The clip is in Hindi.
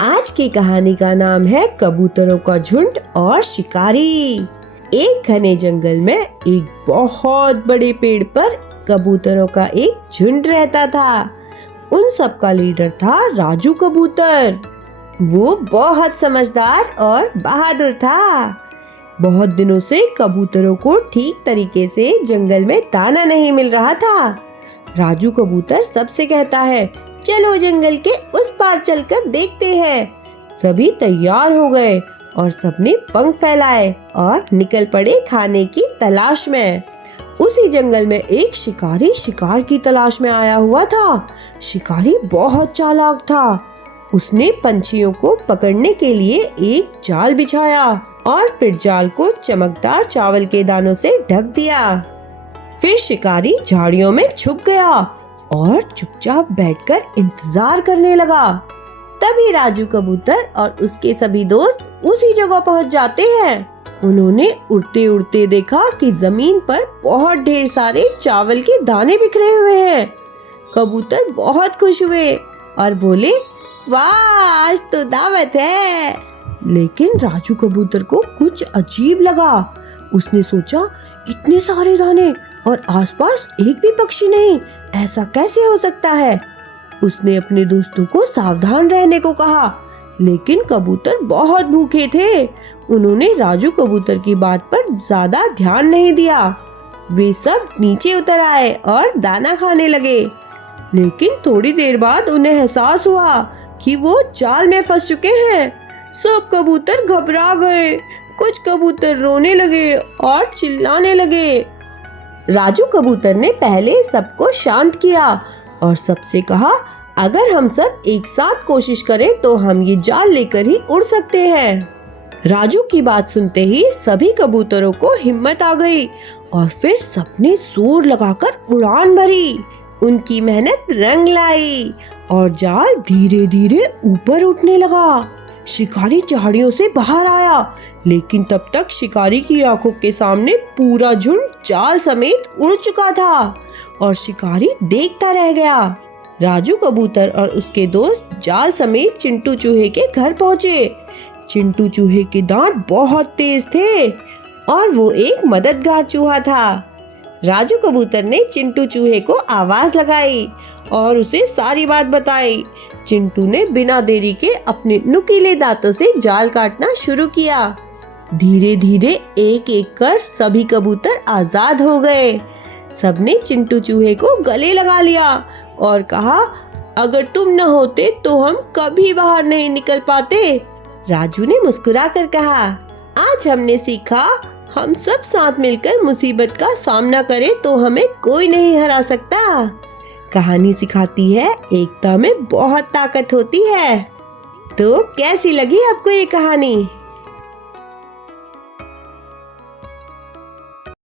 आज की कहानी का नाम है कबूतरों का झुंड और शिकारी। एक घने जंगल में एक बहुत बड़े पेड़ पर कबूतरों का एक झुंड रहता था। उन सब का लीडर था राजू कबूतर। वो बहुत समझदार और बहादुर था। बहुत दिनों से कबूतरों को ठीक तरीके से जंगल में दाना नहीं मिल रहा था। राजू कबूतर सबसे कहता है, चलो जंगल के उस पार चलकर देखते हैं। सभी तैयार हो गए और सबने पंख फैलाए और निकल पड़े खाने की तलाश में। उसी जंगल में एक शिकारी शिकार की तलाश में आया हुआ था। शिकारी बहुत चालाक था। उसने पंछियों को पकड़ने के लिए एक जाल बिछाया और फिर जाल को चमकदार चावल के दानों से ढक दिया। फिर शिकारी झाड़ियों में छुप गया और चुपचाप बैठकर इंतजार करने लगा। तभी राजू कबूतर और उसके सभी दोस्त उसी जगह पहुंच जाते हैं। उन्होंने उड़ते उड़ते देखा कि जमीन पर बहुत ढेर सारे चावल के दाने बिखरे हुए हैं। कबूतर बहुत खुश हुए और बोले, वाह, आज तो दावत है। लेकिन राजू कबूतर को कुछ अजीब लगा। उसने सोचा, इतने सारे दाने और आसपास एक भी पक्षी नहीं, ऐसा कैसे हो सकता है। उसने अपने दोस्तों को सावधान रहने को कहा, लेकिन कबूतर बहुत भूखे थे। उन्होंने राजू कबूतर की बात पर ज्यादा ध्यान नहीं दिया। वे सब नीचे उतर आए और दाना खाने लगे। लेकिन थोड़ी देर बाद उन्हें एहसास हुआ कि वो जाल में फंस चुके हैं। सब कबूतर घबरा गए। कुछ कबूतर रोने लगे और चिल्लाने लगे। राजू कबूतर ने पहले सबको शांत किया और सबसे कहा, अगर हम सब एक साथ कोशिश करें तो हम ये जाल लेकर ही उड़ सकते हैं। राजू की बात सुनते ही सभी कबूतरों को हिम्मत आ गई और फिर सबने जोर लगाकर उड़ान भरी। उनकी मेहनत रंग लाई और जाल धीरे धीरे ऊपर उठने लगा। शिकारी झाड़ियों से बाहर आया, लेकिन तब तक शिकारी की आंखों के सामने पूरा झुंड जाल समेत उड़ चुका था और शिकारी देखता रह गया। राजू कबूतर और उसके दोस्त जाल समेत चिंटू चूहे के घर पहुंचे। चिंटू चूहे के दांत बहुत तेज थे और वो एक मददगार चूहा था। राजू कबूतर ने चिंटू चूहे को आवाज लगाई और उसे सारी बात बताई। चिंटू ने बिना देरी के अपने नुकीले दांतों से जाल काटना शुरू किया। धीरे धीरे एक एक कर सभी कबूतर आजाद हो गए। सबने चिंटू चूहे को गले लगा लिया और कहा, अगर तुम न होते तो हम कभी बाहर नहीं निकल पाते। राजू ने मुस्कुराकर कहा, आज हमने सीखा, हम सब साथ मिलकर मुसीबत का सामना करें तो हमें कोई नहीं हरा सकता। कहानी सिखाती है, एकता में बहुत ताकत होती है। तो कैसी लगी आपको ये कहानी?